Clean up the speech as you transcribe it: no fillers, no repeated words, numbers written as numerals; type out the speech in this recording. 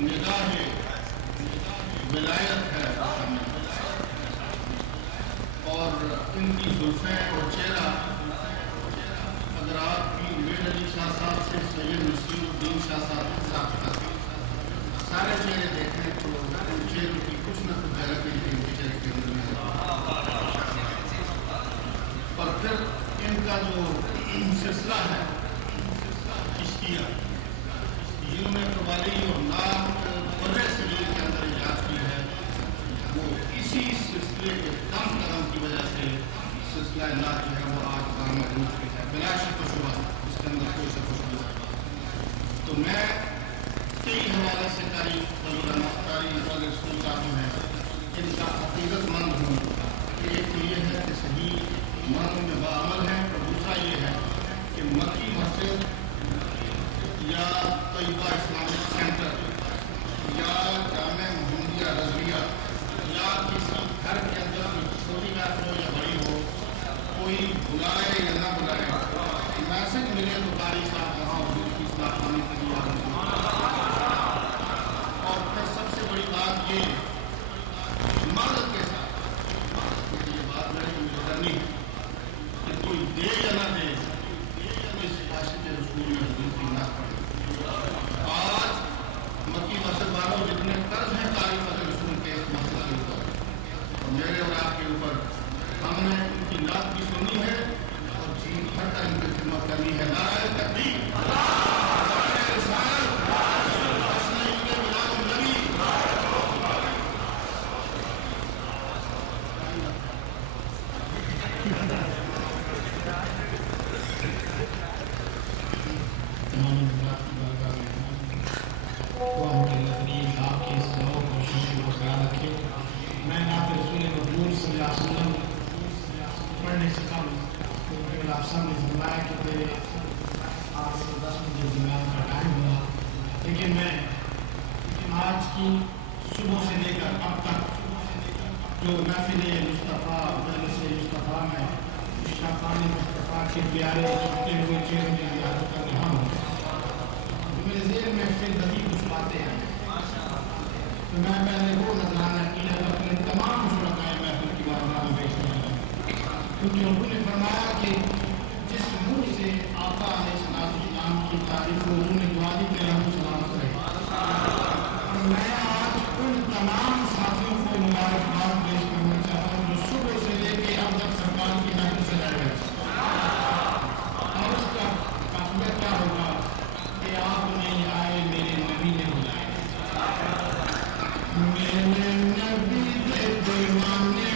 نگاہ ولایت ہے اور ان کی زلفیں اور چہرہ اگر آپ کی میر علی شاہ صاحب سے سید نصیر الدین شاہ صاحب تک سارے چہرے دیکھیں تو ان چہروں کی کچھ نہ کچھ جھلک ان کے چہرے کے اندر میں اور پھر ان کا جو سلسلہ ہے عشقیہ جنہوں نے قوالی اور نعت برے صغیر کے اندر ایجاد کی ہے وہ اسی سلسلے کے دم قدم کی وجہ سے سلسلہ نعت جو ہے وہ آج کام روز کی ہے بلا شک و شبہ اس کے اندر کوئی شک و شبہ ہے تو میں کئی حوالے سے قاری اسکول صاحب جو ہیں ان کا حقیقت مند ہوں کہ ایک تو یہ ہے کہ صحیح من میں باعمل ہے اور دوسرا یہ ہے کہ مکی مسجد یا طیبہ اسلامک سینٹر یا جامع محمدیہ رضویہ یا کسی گھر کے اندر کوئی چھوٹی بات ہو یا بڑی ہو کوئی بلائے یا نہ بلائے میسج ملے تو قاری صاحب وہاں حضور کی اصلاح پانے کے لیے اور پھر سب سے بڑی بات یہ مدد کے ساتھ یہ بات ہے کہ مجھے کرنی ہے کہ کوئی دے یا نہ دے اس عاشق رسول میں حضور کی نہ پڑے آج مکی مسجد والوں جتنے قرض ہیں قاری فضل رسول کے اس مسجد کے اوپر اور میرے اور آپ کے اوپر ہم نے ان کی نعت بھی سنی ہے اور جی بھر کر ان کی خدمت کرنی ہے نعرہ تکبیر نعرہ رسالت حسن میلاد النبی آپ کی اس دعا کوشش کو خیال رکھے میں نعت رسول مقبول صلی اللہ علیہ وسلم پڑھنے سے قبل کیونکہ آپ سب نے فرمایا کہ میرے 8 سے 10 بجے جمعرات کا ٹائم ہوا لیکن میں آج کی صبح سے لے کر اب تک جو محفل مصطفیٰ مجلس مصطفیٰ میں اشرافان مصطفیٰ کے پیارے چھوٹے ہوئے چہروں کی یاد کر رہا ہوں میرے ذہن میں سے بدی کچھ باتیں ہیں تو میں پہلے وہ نظرانہ کیا اپنے تمام شرکائے محفل کی بارگاہ میں پیش کرتا ہوں کیونکہ انہوں نے فرمایا کہ جس منہ سے آقا علیہ السلام کی تعریف کو انہوں نے دعا دی کہ رحم سلامت رہے میں آج ان تمام ساتھیوں کو مبارکباد پیش کرنا چاہتا ہوں جو صبح سے لے کے اب تک سرکار کی محفل سے رہ گئے اور اس کا قصبہ کیا ہوگا کہ آپ نہیں آئے میرے نبی نے بلائے میرے نبی دے دیوانے